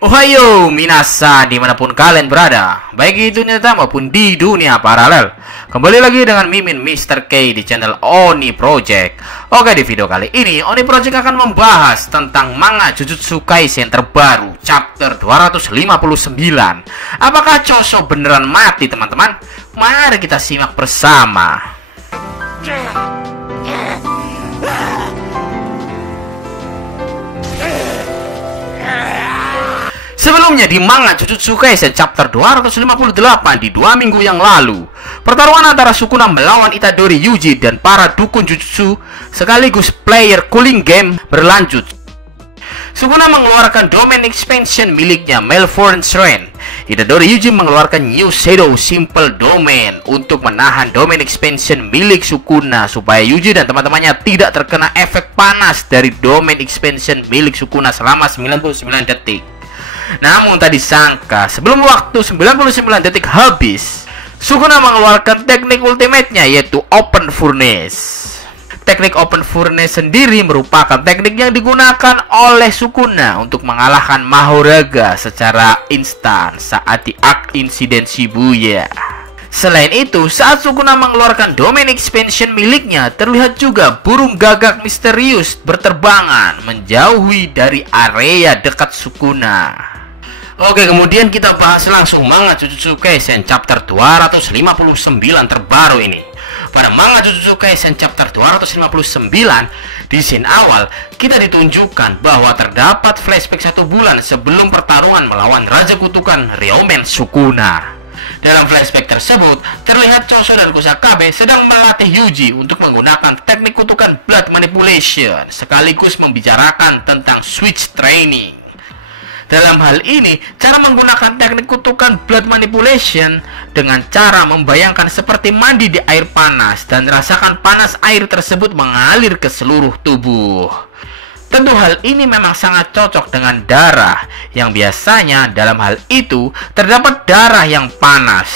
Ohayo minasa dimanapun kalian berada, baik di dunia nyata maupun di dunia paralel. Kembali lagi dengan Mimin Mr. K di channel Oni Project. Oke, di video kali ini Oni Project akan membahas tentang manga Jujutsu Kaisen terbaru chapter 259. Apakah Choso beneran mati, teman-teman? Mari kita simak bersama. Sebelumnya di manga Jujutsu Kaisen chapter 258 di 2 minggu yang lalu, pertarungan antara Sukuna melawan Itadori Yuji dan para dukun Jujutsu sekaligus player cooling game berlanjut. Sukuna mengeluarkan domain expansion miliknya Malforn Shrine. Itadori Yuji mengeluarkan New Shadow Simple Domain untuk menahan domain expansion milik Sukuna supaya Yuji dan teman-temannya tidak terkena efek panas dari domain expansion milik Sukuna selama 99 detik. Namun tak disangka, sebelum waktu 99 detik habis, Sukuna mengeluarkan teknik ultimate-nya, yaitu Open Furnace. Teknik Open Furnace sendiri merupakan teknik yang digunakan oleh Sukuna untuk mengalahkan Mahoraga secara instan saat di Arc Incident Shibuya. Selain itu, saat Sukuna mengeluarkan domain expansion miliknya, terlihat juga burung gagak misterius berterbangan menjauhi dari area dekat Sukuna. Oke, kemudian kita bahas langsung manga Jujutsu Kaisen chapter 259 terbaru ini. Pada manga Jujutsu Kaisen chapter 259, di scene awal kita ditunjukkan bahwa terdapat flashback 1 bulan sebelum pertarungan melawan Raja Kutukan Ryomen Sukuna. Dalam flashback tersebut, terlihat Choso dan Kusakabe sedang melatih Yuji untuk menggunakan teknik kutukan Blood Manipulation, sekaligus membicarakan tentang Switch Training. Dalam hal ini, cara menggunakan teknik kutukan Blood Manipulation dengan cara membayangkan seperti mandi di air panas dan rasakan panas air tersebut mengalir ke seluruh tubuh. Tentu hal ini memang sangat cocok dengan darah, yang biasanya dalam hal itu terdapat darah yang panas.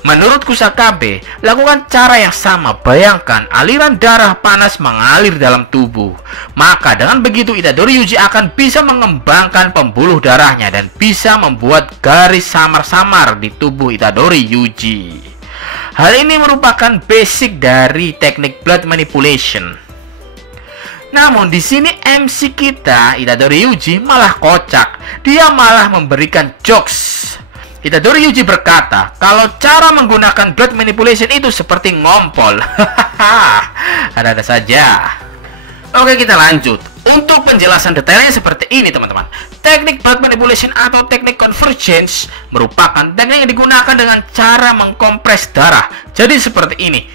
Menurut Kusakabe, lakukan cara yang sama. Bayangkan aliran darah panas mengalir dalam tubuh. Maka dengan begitu Itadori Yuji akan bisa mengembangkan pembuluh darahnya dan bisa membuat garis samar-samar di tubuh Itadori Yuji. Hal ini merupakan basic dari teknik Blood Manipulation. Namun di sini MC kita, Itadori Yuji, malah kocak. Dia malah memberikan jokes. Itadori Yuji berkata kalau cara menggunakan Blood Manipulation itu seperti ngompol. Ada-ada saja. Oke, kita lanjut. Untuk penjelasan detailnya seperti ini, teman-teman. Teknik Blood Manipulation atau teknik Convergence merupakan teknik yang digunakan dengan cara mengkompres darah. Jadi seperti ini.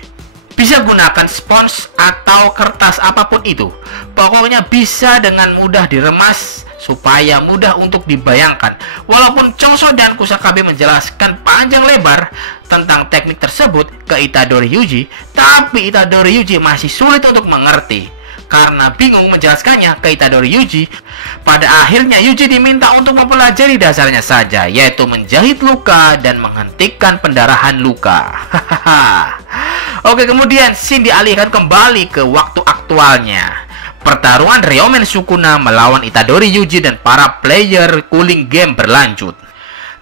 Bisa gunakan spons atau kertas apapun itu. Pokoknya bisa dengan mudah diremas supaya mudah untuk dibayangkan. Walaupun Choso dan Kusakabe menjelaskan panjang lebar tentang teknik tersebut ke Itadori Yuji, tapi Itadori Yuji masih sulit untuk mengerti. Karena bingung menjelaskannya ke Itadori Yuji, pada akhirnya Yuji diminta untuk mempelajari dasarnya saja, yaitu menjahit luka dan menghentikan pendarahan luka. Oke, kemudian scene dialihkan kembali ke waktu aktualnya. Pertarungan Ryomen Sukuna melawan Itadori Yuji dan para player cooling game berlanjut.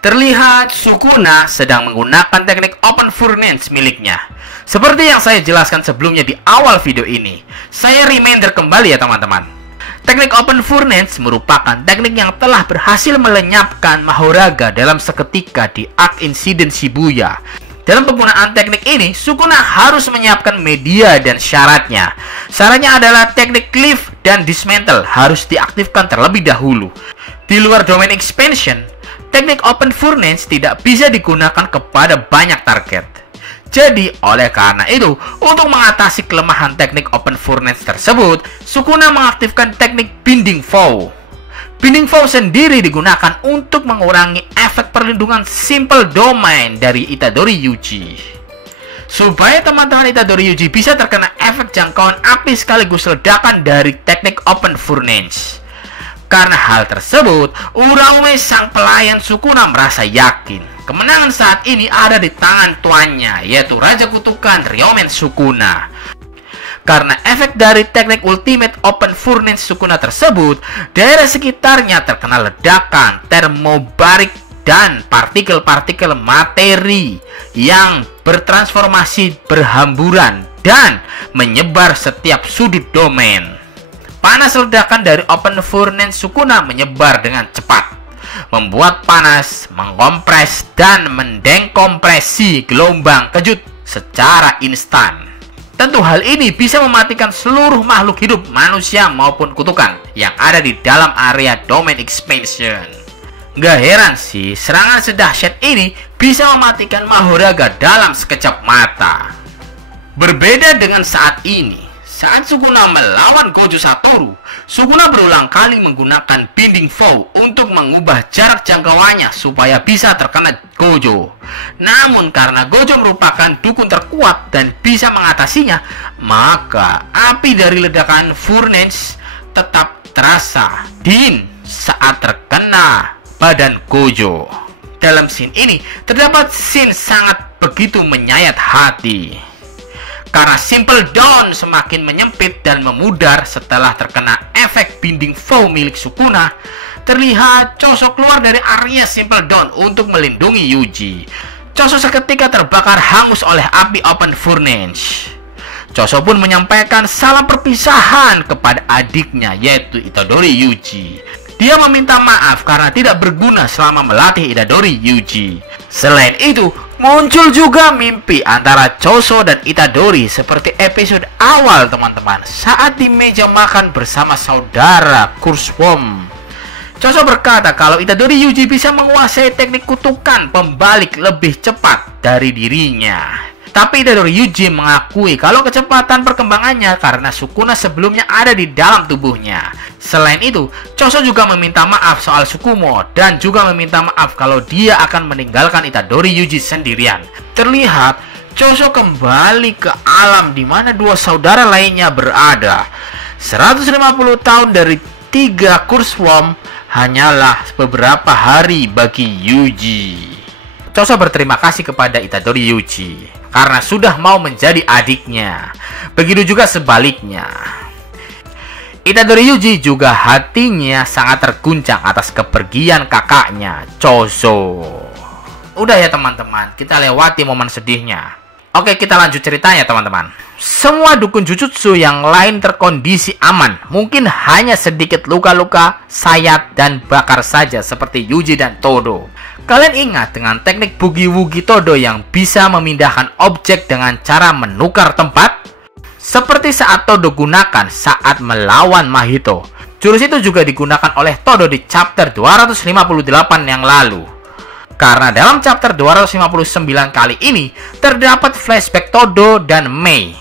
Terlihat Sukuna sedang menggunakan teknik Open Furnace miliknya. Seperti yang saya jelaskan sebelumnya di awal video ini. Saya reminder kembali ya, teman-teman. Teknik Open Furnace merupakan teknik yang telah berhasil melenyapkan Mahoraga dalam seketika di Arc Incident Shibuya. Dalam penggunaan teknik ini, Sukuna harus menyiapkan media dan syaratnya. Syaratnya adalah teknik Cliff dan Dismantle harus diaktifkan terlebih dahulu. Di luar domain expansion, teknik Open Furnace tidak bisa digunakan kepada banyak target. Jadi, oleh karena itu, untuk mengatasi kelemahan teknik Open Furnace tersebut, Sukuna mengaktifkan teknik Binding Vow. Binding Vow sendiri digunakan untuk mengurangi efek perlindungan Simple Domain dari Itadori Yuji. Supaya teman-teman Itadori Yuji bisa terkena efek jangkauan api sekaligus ledakan dari teknik Open Furnace. Karena hal tersebut, Uraume sang pelayan Sukuna merasa yakin kemenangan saat ini ada di tangan tuannya, yaitu Raja Kutukan Ryomen Sukuna. Karena efek dari teknik Ultimate Open Furnace Sukuna tersebut, daerah sekitarnya terkena ledakan, termobarik, dan partikel-partikel materi yang bertransformasi berhamburan dan menyebar setiap sudut domain. Panas ledakan dari Open Furnace Sukuna menyebar dengan cepat, membuat panas, mengkompres, dan mendekompresi gelombang kejut secara instan. Tentu hal ini bisa mematikan seluruh makhluk hidup, manusia maupun kutukan yang ada di dalam area domain expansion. Gak heran sih, serangan sedahsyat ini bisa mematikan Mahoraga dalam sekejap mata. Berbeda dengan saat ini, saat Sukuna melawan Gojo Satoru, Sukuna berulang kali menggunakan Binding Vow untuk mengubah jarak jangkauannya supaya bisa terkena Gojo. Namun karena Gojo merupakan dukun terkuat dan bisa mengatasinya, maka api dari ledakan Furnace tetap terasa dingin saat terkena badan Gojo. Dalam scene ini terdapat scene sangat begitu menyayat hati. Karena Simple Dawn semakin menyempit dan memudar setelah terkena efek Binding Vow milik Sukuna, terlihat Choso keluar dari area Simple Dawn untuk melindungi Yuji. Choso seketika terbakar hangus oleh api Open Furnace. Choso pun menyampaikan salam perpisahan kepada adiknya, yaitu Itadori Yuji. Dia meminta maaf karena tidak berguna selama melatih Itadori Yuji. Selain itu, muncul juga mimpi antara Choso dan Itadori seperti episode awal teman-teman, saat di meja makan bersama saudara Kurzworm. Choso berkata kalau Itadori Yuji bisa menguasai teknik kutukan pembalik lebih cepat dari dirinya. Tapi Itadori Yuji mengakui kalau kecepatan perkembangannya karena Sukuna sebelumnya ada di dalam tubuhnya. Selain itu, Choso juga meminta maaf soal Sukumo dan juga meminta maaf kalau dia akan meninggalkan Itadori Yuji sendirian. Terlihat Choso kembali ke alam di mana dua saudara lainnya berada. 150 tahun dari 3 Kurzworm hanyalah beberapa hari bagi Yuji. Choso berterima kasih kepada Itadori Yuji karena sudah mau menjadi adiknya. Begitu juga sebaliknya. Itadori Yuji juga hatinya sangat terguncang atas kepergian kakaknya, Choso. Udah ya teman-teman, kita lewati momen sedihnya. Oke, kita lanjut ceritanya teman-teman. Semua dukun Jujutsu yang lain terkondisi aman. Mungkin hanya sedikit luka-luka, sayat, dan bakar saja seperti Yuji dan Todo. Kalian ingat dengan teknik Boogie Woogie Todo yang bisa memindahkan objek dengan cara menukar tempat? Seperti saat Todo gunakan saat melawan Mahito. Jurus itu juga digunakan oleh Todo di chapter 258 yang lalu. Karena dalam chapter 259 kali ini terdapat flashback Todo dan Mei.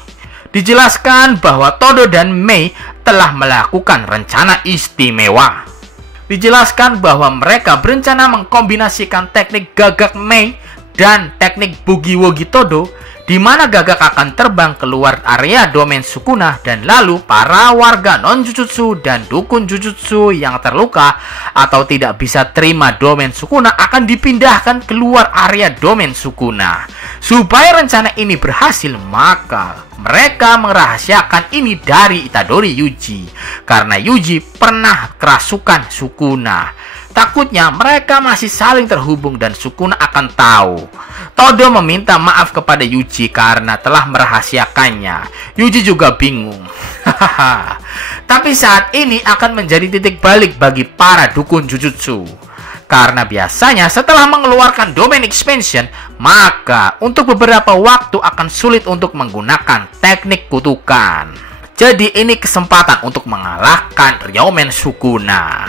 Dijelaskan bahwa Todo dan Mei telah melakukan rencana istimewa. Dijelaskan bahwa mereka berencana mengkombinasikan teknik Gagak Mei dan teknik Boogie Woogie Todo, di mana Gagak akan terbang keluar area domain Sukuna dan lalu para warga non-Jujutsu dan dukun Jujutsu yang terluka atau tidak bisa terima domain Sukuna akan dipindahkan keluar area domain Sukuna. Supaya rencana ini berhasil, maka mereka merahasiakan ini dari Itadori Yuji karena Yuji pernah kerasukan Sukuna. Takutnya mereka masih saling terhubung dan Sukuna akan tahu. Todo meminta maaf kepada Yuji karena telah merahasiakannya. Yuji juga bingung. Tapi saat ini akan menjadi titik balik bagi para dukun Jujutsu. Karena biasanya setelah mengeluarkan domain expansion, maka untuk beberapa waktu akan sulit untuk menggunakan teknik kutukan. Jadi ini kesempatan untuk mengalahkan Ryoumen Sukuna.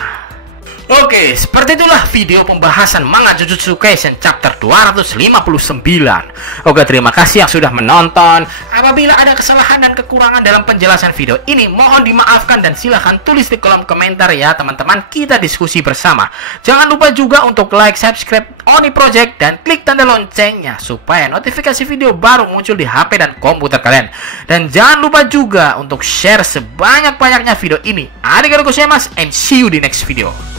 Oke, seperti itulah video pembahasan manga Jujutsu Kaisen chapter 259. Oke, terima kasih yang sudah menonton. Apabila ada kesalahan dan kekurangan dalam penjelasan video ini, mohon dimaafkan dan silahkan tulis di kolom komentar ya teman-teman. Kita diskusi bersama. Jangan lupa juga untuk like, subscribe Oni Project dan klik tanda loncengnya supaya notifikasi video baru muncul di HP dan komputer kalian. Dan jangan lupa juga untuk share sebanyak-banyaknya video ini. Arigatou gozaimasu and see you di next video.